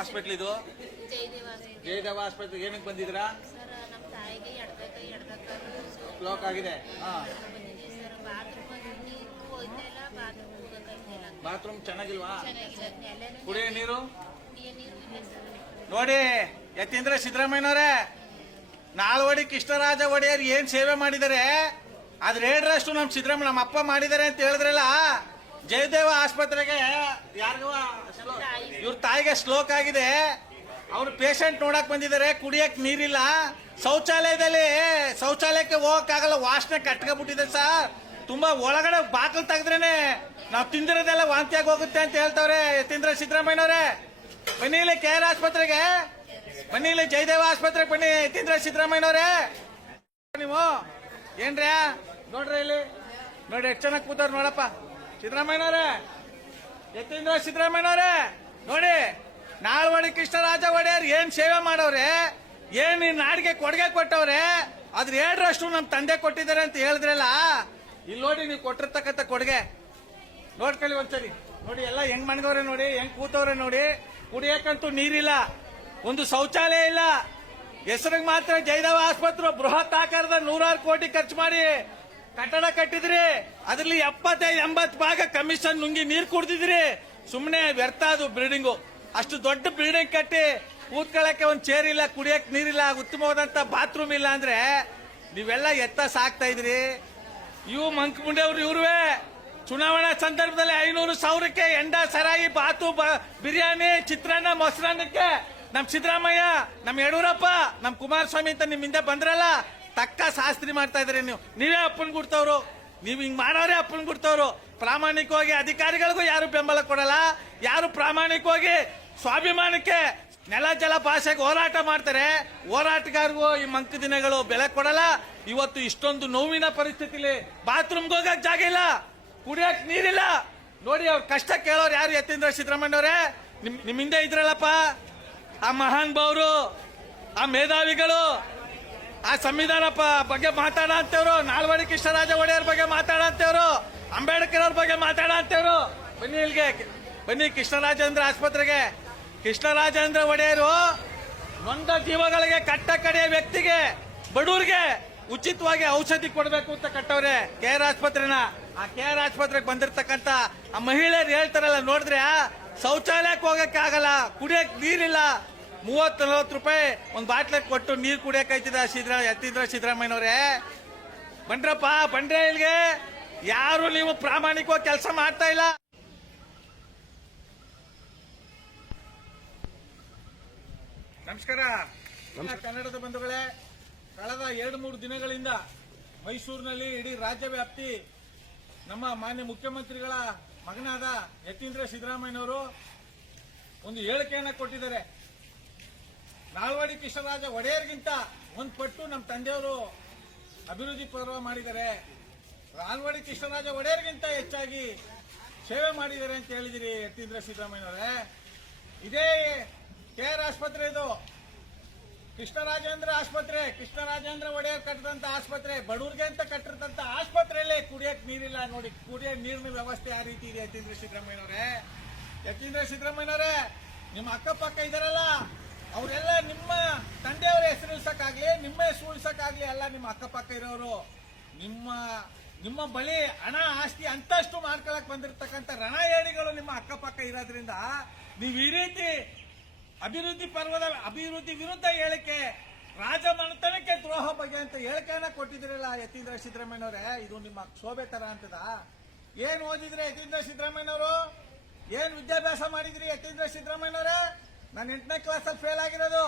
Hospital ಇದು? ಜಯದೇವ ಆಸ್ಪತ್ರೆ ಏನಕ್ಕೆ ಬಂದಿದ್ರಾ ಬ್ಲಾಕ್ ಆಗಿದೆ. ಬಾತ್ರೂಮ್ ಚೆನ್ನಾಗಿಲ್ವಾ? ಕುಡಿಯೋ ನೀರು? ನೋಡಿ ಯತೀಂದ್ರ ಸಿದ್ದರಾಮಯ್ಯನವರೇ ನಾಲ್ವಡಿ ಕೃಷ್ಣರಾಜ ಒಡೆಯರ್ ಏನ್ ಸೇವೆ ಮಾಡಿದರೆ ಅದ್ರ ಏಳರಷ್ಟು ನಮ್ ಸಿದ್ದರಾಮಯ್ಯ ನಮ್ಮ ಅಪ್ಪ ಮಾಡಿದ್ದಾರೆ ಅಂತ ಹೇಳಿದ್ರಲ್ಲ ಜಯದೇವ ಆಸ್ಪತ್ರೆಗೆ ಯಾರಿಗೂ ಇವ್ರ ತಾಯಿಗೆ ಸ್ಲೋಕ್ ಆಗಿದೆ. ಅವ್ರು ಪೇಷಂಟ್ ನೋಡಕ್ ಬಂದಿದ್ದಾರೆ, ಕುಡಿಯಕ್ ನೀರಿಲ್ಲ. ಶೌಚಾಲಯದಲ್ಲಿ, ಶೌಚಾಲಯಕ್ಕೆ ಹೋಗಕ್ಕಾಗಲ್ಲ, ವಾಸನೆ ಕಟ್ಕೊಬಿಟ್ಟಿದೆ ಸರ್. ತುಂಬಾ ಒಳಗಡೆ ಬಾಕಲ್ ತೆಗೆದ್ರೇನೆ ನಾವು ತಿಂದಿರೋದೆಲ್ಲ ವಾಂತಿಯಾಗಿ ಹೋಗುತ್ತೆ ಅಂತ ಹೇಳ್ತಾವ್ರೆ ತಿಂದ್ರೆ ಸಿದ್ದರಾಮಯ್ಯನವರೇ. ಬನ್ನಿ ಇಲ್ಲಿ ಕೆ ಆರ್ ಆಸ್ಪತ್ರೆಗೆ. ಬನ್ನಿ ಇಲ್ಲಿ ಜಯದೇವ ಆಸ್ಪತ್ರೆಗೆ ಬನ್ನಿ ಯತೀಂದ್ರ ಸಿದ್ದರಾಮಯ್ಯನವರೇ. ನೀವು ಏನ್ರ್ಯಾ ನೋಡ್ರಿ ಇಲ್ಲಿ. ನೋಡಿ ಎಷ್ಟು ಚೆನ್ನಾಗಿ ಕೂತಾರ ನೋಡಪ್ಪ. ಸಿದ್ದರಾಮಯ್ಯನವರೇ, ಯತೀಂದ್ರ ಸಿದ್ದರಾಮಯ್ಯನವರೇ, ನೋಡಿ, ನಾಲ್ವಡಿ ಕೃಷ್ಣರಾಜ ಒಡೆಯರ್ ಏನ್ ಸೇವೆ ಮಾಡವ್ರೆ ಏನ್ ನಾಡಿಗೆ ಕೊಡುಗೆ ಕೊಟ್ಟವ್ರೆ ಅದ್ರ ಎರಡರಷ್ಟು ನಮ್ ತಂದೆ ಕೊಟ್ಟಿದ್ದಾರೆ ಅಂತ ಹೇಳಿದ್ರಲ್ಲ, ಇಲ್ಲಿ ನೋಡಿ ನೀವು ಕೊಟ್ಟಿರ್ತಕ್ಕಂಥ ಕೊಡುಗೆ. ನೋಡ್ಕೊಳ್ಳಿ ಒಂದ್ಸರಿ. ನೋಡಿ, ಎಲ್ಲ ಹೆಂಗ್ ಮಣ್ಗವ್ರೆ ನೋಡಿ, ಹೆಂಗ್ ಕೂತವ್ರೆ ನೋಡಿ, ಕುಡಿಯಕ್ಕಂತೂ ನೀರಿಲ್ಲ, ಒಂದು ಶೌಚಾಲಯ ಇಲ್ಲ. ಹೆಸರಿಗೆ ಮಾತ್ರ ಜಯದೇವ ಆಸ್ಪತ್ರೆ, ಬೃಹತ್ ಆಕಾರದ ನೂರಾರು ಕೋಟಿ ಖರ್ಚು ಮಾಡಿ ಕಟ್ಟಡ ಕಟ್ಟಿದ್ರಿ. ಅದ್ರಲ್ಲಿ ಎಪ್ಪತ್ತೈದು, ಎಂಬತ್ತು ಭಾಗ ಕಮಿಷನ್ ನುಂಗಿ ನೀರು ಕುಡ್ದಿದ್ರಿ. ಸುಮ್ಮನೆ ವ್ಯರ್ಥ ಅದು ಬಿಲ್ಡಿಂಗು. ಅಷ್ಟು ದೊಡ್ಡ ಬಿಲ್ಡಿಂಗ್ ಕಟ್ಟಿ ಕೂತ್ಕೊಳ್ಳಕ್ಕೆ ಒಂದ್ ಚೇರ್ ಇಲ್ಲ, ಕುಡಿಯಕ್ ನೀರಿಲ್ಲ, ಉತ್ತಮವಾದಂತ ಬಾತ್ರೂಮ್ ಇಲ್ಲ ಅಂದ್ರೆ ನೀವೆಲ್ಲ ಎತ್ತ ಸಾಕ್ತಾ ಇದ್ರಿ. ಇವು ಮಂಕ್ ಮುಂಡೆಯವ್ರು ಇವ್ರುವೆ. ಚುನಾವಣಾ ಸಂದರ್ಭದಲ್ಲಿ ಐನೂರು ಸಾವಿರಕ್ಕೆ ಎಂಡ ಸರಾಯಿ ಬಾತು ಬಿರಿಯಾನಿ, ಚಿತ್ರಾನ್ನ, ಮೊಸರನ್ನಕ್ಕೆ. ನಮ್ ಸಿದ್ದರಾಮಯ್ಯ, ನಮ್ ಯಡಿಯೂರಪ್ಪ, ನಮ್ ಕುಮಾರಸ್ವಾಮಿ ಅಂತ ನಿಮ್ಮ ಹಿಂದೆ ಬಂದ್ರಲ್ಲ ತಕ್ಕ ಶಾಸ್ತ್ರಿ ಮಾಡ್ತಾ ಇದ್ರೆ ನೀವು. ನೀವೇ ಅಪ್ಪನ್ ಗುಡ್ತವ್ರು. ನೀವು ಹಿಂಗ್ ಮಾಡೋರೇ ಅಪ್ಪನ್ ಗುಡ್ತವ್ರು. ಪ್ರಾಮಾಣಿಕವಾಗಿ ಅಧಿಕಾರಿಗಳಿಗೂ ಯಾರು ಬೆಂಬಲ ಕೊಡಲ್ಲ? ಯಾರು ಪ್ರಾಮಾಣಿಕವಾಗಿ ಸ್ವಾಭಿಮಾನಕ್ಕೆ ನೆಲ, ಜಲ ಭಾಷೆಗೆ ಹೋರಾಟ ಮಾಡ್ತಾರೆ? ಹೋರಾಟಗಾರಿಗೂ ಈ ಮಂಕ ದಿನಗಳು ಬೆಲೆ ಕೊಡಲ್ಲ. ಇವತ್ತು ಇಷ್ಟೊಂದು ನೋವಿನ ಪರಿಸ್ಥಿತಿಲಿ ಬಾತ್ರೂಮ್ಗೆ ಹೋಗಕ್ ಜಾಗ ಇಲ್ಲ. ಕುಡಿಯಕ್ ನೀರಿಲ್ಲ. ನೋಡಿ, ಅವ್ರ ಕಷ್ಟ ಕೇಳೋರು ಯಾರು ಯತೀಂದ್ರ ಸಿದ್ದರಾಮಯ್ಯವ್ರೆ ನಿಮ್ ನಿಮ್ ಹಿಂದೆ ಇದ್ರಲ್ಲಪ್ಪ. ಆ ಮಹಾನ್ ಭಾವರು ಆ ಮೇಧಾವಿಗಳು ಆ ಸಂವಿಧಾನ ಬಗ್ಗೆ ಮಾತಾಡ ಅಂತವ್ರು. ನಾಲ್ವಡಿ ಕೃಷ್ಣರಾಜ ಒಡೆಯರ್ ಬಗ್ಗೆ ಮಾತಾಡ ಅಂತವ್ರು. ಅಂಬೇಡ್ಕರ್ ಅವ್ರ ಬಗ್ಗೆ ಮಾತಾಡ ಅಂತವ್ರು. ಬನ್ನಿ ಇಲ್ಲಿಗೆ. ಬನ್ನಿ ಕೃಷ್ಣರಾಜೇಂದ್ರ ಆಸ್ಪತ್ರೆಗೆ. ಕೃಷ್ಣರಾಜೇಂದ್ರ ಒಡೆಯರು ನೊಂದ ಜೀವಗಳಿಗೆ ಕಟ್ಟ ಕಡೆಯ ವ್ಯಕ್ತಿಗೆ ಬಡವ್ರಿಗೆ ಉಚಿತವಾಗಿ ಔಷಧಿ ಕೊಡಬೇಕು ಅಂತ ಕಟ್ಟವ್ರೆ ಕೆ ಆರ್ ಆಸ್ಪತ್ರೆನ. ಆ ಕೆ ಆರ್ ಆಸ್ಪತ್ರೆಗೆ ಬಂದಿರತಕ್ಕಂತ ಆ ಮಹಿಳೆಯರು ಹೇಳ್ತಾರಲ್ಲ ನೋಡಿದ್ರೆ ಶೌಚಾಲಯಕ್ಕೆ ಹೋಗಕ್ಕೆ ಆಗಲ್ಲ ಕುಡಿಯಕ್ ನೀರಿಲ್ಲ ಮೂವತ್ತು ನಲವತ್ತು ರೂಪಾಯಿ ಒಂದು ಬಾಟ್ಲ ಕೊಟ್ಟು ನೀರು ಕುಡಿಯಕೈತಿದ ಸಿದ್ರ ಎತ್ತಿದ್ರ ಸಿದ್ದರಾಮಯ್ಯನವ್ರೆ ಬಂಡ್ರಪ್ಪ ಬಂದ್ರೆ ಇಲ್ಲಿಗೆ. ಯಾರು ನೀವು ಪ್ರಾಮಾಣಿಕವಾಗಿ ಕೆಲಸ ಮಾಡ್ತಾ ಇಲ್ಲ. ನಮಸ್ಕಾರ. ಕನ್ನಡದ ಬಂಧುಗಳೇ ಕಳೆದ ಎರಡು ಮೂರು ದಿನಗಳಿಂದ ಮೈಸೂರಿನಲ್ಲಿ ಇಡೀ ರಾಜ್ಯ ವ್ಯಾಪ್ತಿ ನಮ್ಮ ಮಾನ್ಯ ಮುಖ್ಯಮಂತ್ರಿಗಳ ಮಗನಾದ ಯತೀಂದ್ರ ಸಿದ್ದರಾಮಯ್ಯನವರು ಒಂದು ಹೇಳಿಕೆಯನ್ನ ಕೊಟ್ಟಿದ್ದಾರೆ. ನಾಲ್ವಡಿ ಕೃಷ್ಣರಾಜ ಒಡೆಯರ್ಗಿಂತ ಒಂದು ಪಟ್ಟು ನಮ್ಮ ತಂದೆಯವರು ಅಭಿವೃದ್ಧಿ ಪರ್ವ ಮಾಡಿದ್ದಾರೆ. ನಾಲ್ವಡಿ ಕೃಷ್ಣರಾಜ ಒಡೆಯರ್ಗಿಂತ ಹೆಚ್ಚಾಗಿ ಸೇವೆ ಮಾಡಿದ್ದಾರೆ ಅಂತ ಹೇಳಿದಿರಿ ಯತೀಂದ್ರ ಸಿದ್ದರಾಮಯ್ಯನವರೇ. ಇದೇ ಕೆ ಆರ್ ಆಸ್ಪತ್ರೆ ಇದು. ಕೃಷ್ಣರಾಜೇಂದ್ರ ಆಸ್ಪತ್ರೆ, ಕೃಷ್ಣರಾಜೇಂದ್ರ ಒಡೆಯರ್ ಕಟ್ಟಿದಂತ ಆಸ್ಪತ್ರೆ, ಬಡವ್ರಿಗೆ ಅಂತ ಕಟ್ಟಿರ್ತಂತ ಆಸ್ಪತ್ರೆಯಲ್ಲೇ ಕುಡಿಯಕ್ ನೀರಿಲ್ಲ ನೋಡಿ ಕುಡಿಯಕ್ ನೀರಿನ ವ್ಯವಸ್ಥೆ ಆ ರೀತಿ ಇದೆ ಯತೀಂದ್ರ ಸಿದ್ದರಾಮಯ್ಯನವರೇ. ಯತೀಂದ್ರ ಸಿದ್ದರಾಮಯ್ಯನವರೇ, ನಿಮ್ಮ ಅಕ್ಕಪಕ್ಕ ಇದಾರಲ್ಲ ಅವರೆಲ್ಲ ನಿಮ್ಮ ತಂದೆಯವರ ಹೆಸರು ಉಳ್ಸಕ್ಕಾಗ್ಲಿ ನಿಮ್ಮ ಹೆಸರು ಉಳ್ಸಕ್ಕಾಗ್ಲಿ ಎಲ್ಲ ನಿಮ್ಮ ಅಕ್ಕಪಕ್ಕ ಇರೋರು, ನಿಮ್ಮ ನಿಮ್ಮ ಬಳಿ ಹಣ, ಆಸ್ತಿ ಅಂತಷ್ಟು ಮಾಡ್ಕೊಳಕ್ ಬಂದಿರತಕ್ಕಂತ ರಣಯೇಡಿಗಳು ನಿಮ್ಮ ಅಕ್ಕಪಕ್ಕ ಇರೋದ್ರಿಂದ ನೀವು ಈ ರೀತಿ ಅಭಿವೃದ್ಧಿ ಪರ್ವದ, ಅಭಿವೃದ್ಧಿ ವಿರುದ್ಧ ಹೇಳಿಕೆ, ರಾಜಮನೆತನಕ್ಕೆ ದ್ರೋಹ ಬಗ್ಗೆ ಅಂತ ಹೇಳಿಕೆಯನ್ನ ಕೊಟ್ಟಿದ್ರಲ್ಲ ಯತೀಂದ್ರ ಸಿದ್ದರಾಮಯ್ಯನವರೇ, ಇದು ನಿಮ್ಮ ಶೋಭೆ ತರ ಅಂತದ. ಏನ್ ಓದಿದ್ರೆ ಯತೀಂದ್ರ ಸಿದ್ದರಾಮಯ್ಯನವರು? ಏನ್ ವಿದ್ಯಾಭ್ಯಾಸ ಮಾಡಿದ್ರಿ ಯತೀಂದ್ರ ಸಿದ್ದರಾಮಯ್ಯನವರೇ? ನಾನು ಎಂಟನೇ ಕ್ಲಾಸಲ್ಲಿ ಫೇಲ್ ಆಗಿರೋದು.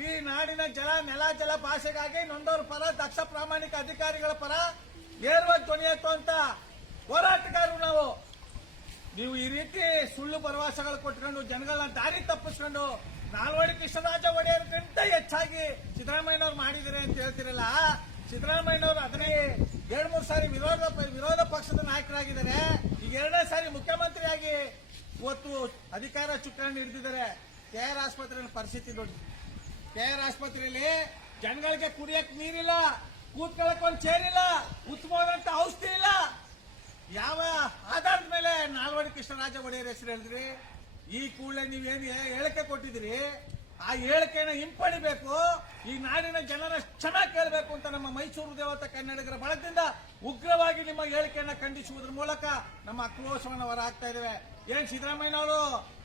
ಈ ನಾಡಿನ ಜಲ ನೆಲ, ಜಲ ಭಾಷೆಗಾಗಿ ನೊಂದವ್ರ ಪರ, ದಕ್ಷ ಪ್ರಾಮಾಣಿಕ ಅಧಿಕಾರಿಗಳ ಪರ ನೇರವಾಗಿ ಧ್ವನಿ ಅಂತ ಹೋರಾಟಗಾರರು ನಾವು. ನೀವು ಈ ರೀತಿ ಸುಳ್ಳು ಭರವಸೆಗಳು ಕೊಟ್ಕೊಂಡು ಜನಗಳನ್ನ ದಾರಿ ತಪ್ಪಿಸ್ಕೊಂಡು ನಾಲ್ವಡಿ ಕೃಷ್ಣರಾಜ ಒಡೆಯರ್ಗಿಂತ ಹೆಚ್ಚಾಗಿ ಸಿದ್ದರಾಮಯ್ಯನವ್ರು ಮಾಡಿದಿರಿ ಅಂತ ಹೇಳ್ತಿರಲ್ಲ, ಸಿದ್ದರಾಮಯ್ಯನವರು ಅದನ್ನೇ ಎರಡ್ ಮೂರು ಸಾರಿ ವಿರೋಧ ವಿರೋಧ ಪಕ್ಷದ ನಾಯಕರಾಗಿದ್ದಾರೆ. ಈಗ ಎರಡನೇ ಸಾರಿ ಮುಖ್ಯಮಂತ್ರಿಯಾಗಿ ಇವತ್ತು ಅಧಿಕಾರ ಚುಕ್ಕಾಣಿ ಹಿಡಿದಿದ್ದಾರೆ. ಕೆ ಆರ್ ಆಸ್ಪತ್ರೆ ಪರಿಸ್ಥಿತಿ ನೋಡಿ. ಕೆ ಆರ್ ಆಸ್ಪತ್ರೆಯಲ್ಲಿ ಜನಗಳಿಗೆ ಕುಡಿಯಕ್ ನೀರಿಲ್ಲ, ಕೂತ್ಕೊಳ್ಳಕ್ ಒಂದು ಇಲ್ಲ, ಉತ್ತಮವಾದಂತ ಔಷಧಿ ಇಲ್ಲ. ಯಾವ ಆಧಾರದ ಮೇಲೆ ನಾಲ್ವಡಿ ಕೃಷ್ಣರಾಜ ಒಡೆಯರ್ ಹೆಸರು ಹೇಳಿದ್ರಿ? ಈ ಕೂಡಲೇ ನೀವೇನು ಹೇಳಿಕೆ ಕೊಟ್ಟಿದ್ರಿ ಆ ಹೇಳಿಕೆನ ಹಿಂಪಡಿಬೇಕು. ಈ ನಾಡಿನ ಜನರ ಕ್ಷಮೆ ಕೇಳಬೇಕು ಅಂತ ನಮ್ಮ ಮೈಸೂರು ದೇವತ ಕನ್ನಡಿಗರ ಬಳಗದಿಂದ ಉಗ್ರವಾಗಿ ನಿಮ್ಮ ಹೇಳಿಕೆಯನ್ನ ಖಂಡಿಸುವುದರ ಮೂಲಕ ನಮ್ಮ ಆಕ್ರೋಶವನ್ನು ಹೊರಹಾಕ್ತಾ ಇದ್ದೇವೆ. ಏನ್ ಸಿದ್ದರಾಮಯ್ಯನವರು?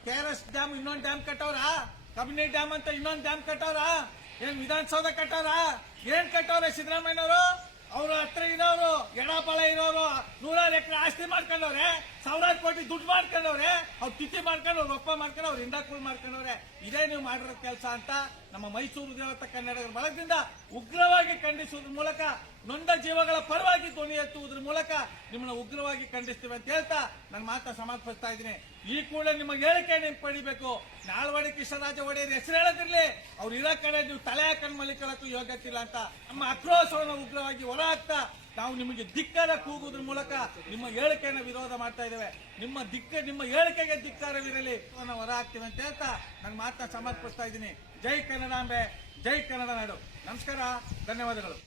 ಕೆ ಆರ್ ಡ್ಯಾಮ್ ಇನ್ನೊಂದು ಡ್ಯಾಮ್ ಕಟ್ಟವ್ರ? ಕಬಿನಿ ಡ್ಯಾಮ್ ಅಂತ ಇನ್ನೊಂದು ಡ್ಯಾಮ್ ಕಟ್ಟವ್ರ? ಏನ್ ವಿಧಾನಸೌಧ ಕಟ್ಟವ್ರ? ಏನ್ ಕಟ್ಟವ್ರೆ ಸಿದ್ದರಾಮಯ್ಯನವರು? ಅವ್ರ ಹತ್ರ ಇರೋರು ಎಡಪಾಳ ಇರೋರು, ನೂರಾರು ಎಕರೆ ಆಸ್ತಿ ಮಾಡ್ಕೊಂಡವ್ರೆ. ಸಾವಿರಾರು ಕೋಟಿ ದುಡ್ಡು ಮಾಡ್ಕೊಂಡವ್ರೆ, ಅವ್ರು ತಿಥಿ ಮಾಡ್ಕೊಂಡು ಅವ್ರ ಒಪ್ಪ ಮಾಡ್ಕೊಂಡು ಅವ್ರ ಕೂಲ್ ಮಾಡ್ಕೊಂಡವ್ರೆ. ಇದೇ ನೀವು ಮಾಡಿರೋ ಕೆಲಸ ಅಂತ ನಮ್ಮ ಮೈಸೂರು ದೇವತ ಕನ್ನಡಿಗರ ಬಳಗದಿಂದ ಉಗ್ರವಾಗಿ ಖಂಡಿಸುವುದ್ರ ಮೂಲಕ, ನೊಂದ ಜೀವಗಳ ಪರವಾಗಿ ಧ್ವನಿ ಎತ್ತುವುದ್ರ ಮೂಲಕ ನಿಮ್ಮನ್ನ ಉಗ್ರವಾಗಿ ಖಂಡಿಸ್ತೀವಿ ಅಂತ ಹೇಳ್ತಾ ನನ್ನ ಮಾತ ಸಮರ್ಪಿಸ್ತಾ ಇದ್ದೀನಿ. ಈ ಕೂಡಲೇ ನಿಮ್ಮ ಹೇಳಿಕೆ ನೀವು ಪಡಿಬೇಕು. ನಾಲ್ವಡಿ ಕೃಷ್ಣರಾಜ ಒಡೆಯರ್ ಹೆಸರು ಹೇಳದಿರ್ಲಿ, ಅವ್ರು ಇರೋ ಕಡೆ ನೀವು ತಲೆ ಹಾಕೊಂಡು ಮಲಿಕೊಳ್ಳೋಕ್ಕೂ ಯೋಗ್ಯತೆ ಇಲ್ಲ ಅಂತ. ನಮ್ಮ ಆಕ್ರೋಶವನ್ನು ಉಗ್ರವಾಗಿ ಹೊರ ಹಾಕ್ತಾ ನಾವು ನಿಮಗೆ ಧಿಕ್ಕಾರ ಕೂಗುವುದ್ರ ಮೂಲಕ ನಿಮ್ಮ ಹೇಳಿಕೆಯನ್ನು ವಿರೋಧ ಮಾಡ್ತಾ ಇದ್ದೇವೆ. ನಿಮ್ಮ ದಿಕ್ಕ, ನಿಮ್ಮ ಹೇಳಿಕೆಗೆ ಧಿಕ್ಕಾರವಿರಲಿ. ನಾನು ಹೊರ ಹಾಕ್ತೀವಿ ಅಂತ ಹೇಳ್ತಾ ನನ್ನ ಮಾತನ್ನ ಸಮರ್ಪಿಸ್ತಾ ಇದ್ದೀನಿ. ಜೈ ಕನ್ನಡ ಅಂಬೆ, ಜೈ ಕನ್ನಡ ನಾಡು. ನಮಸ್ಕಾರ, ಧನ್ಯವಾದಗಳು.